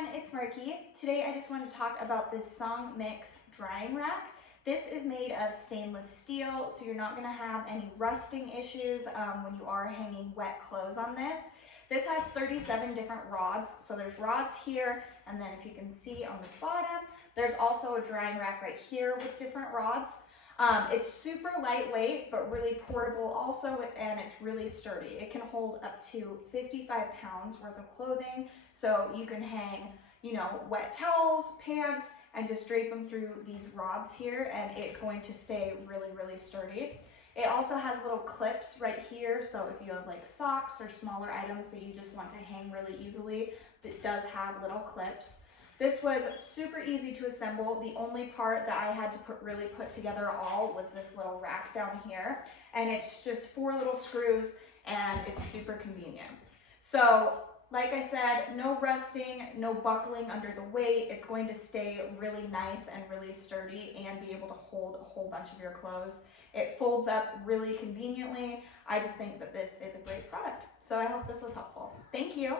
everyone, it's Marky. Today I just want to talk about this SONGMICS drying rack. This is made of stainless steel, so you're not going to have any rusting issues when you are hanging wet clothes on this. This has 37 different rods, so there's rods here, and then if you can see on the bottom, there's also a drying rack right here with different rods. It's super lightweight, but really portable also, and it's really sturdy. It can hold up to 55 pounds worth of clothing, so you can hang, wet towels, pants, and just drape them through these rods here, and it's going to stay really, really sturdy. It also has little clips right here, so if you have like socks or smaller items that you just want to hang really easily, it does have little clips. This was super easy to assemble. The only part that I had to really put together all was this little rack down here. And it's just 4 little screws and it's super convenient. So like I said, no rusting, no buckling under the weight. It's going to stay really nice and really sturdy and be able to hold a whole bunch of your clothes. It folds up really conveniently. I just think that this is a great product. So I hope this was helpful. Thank you.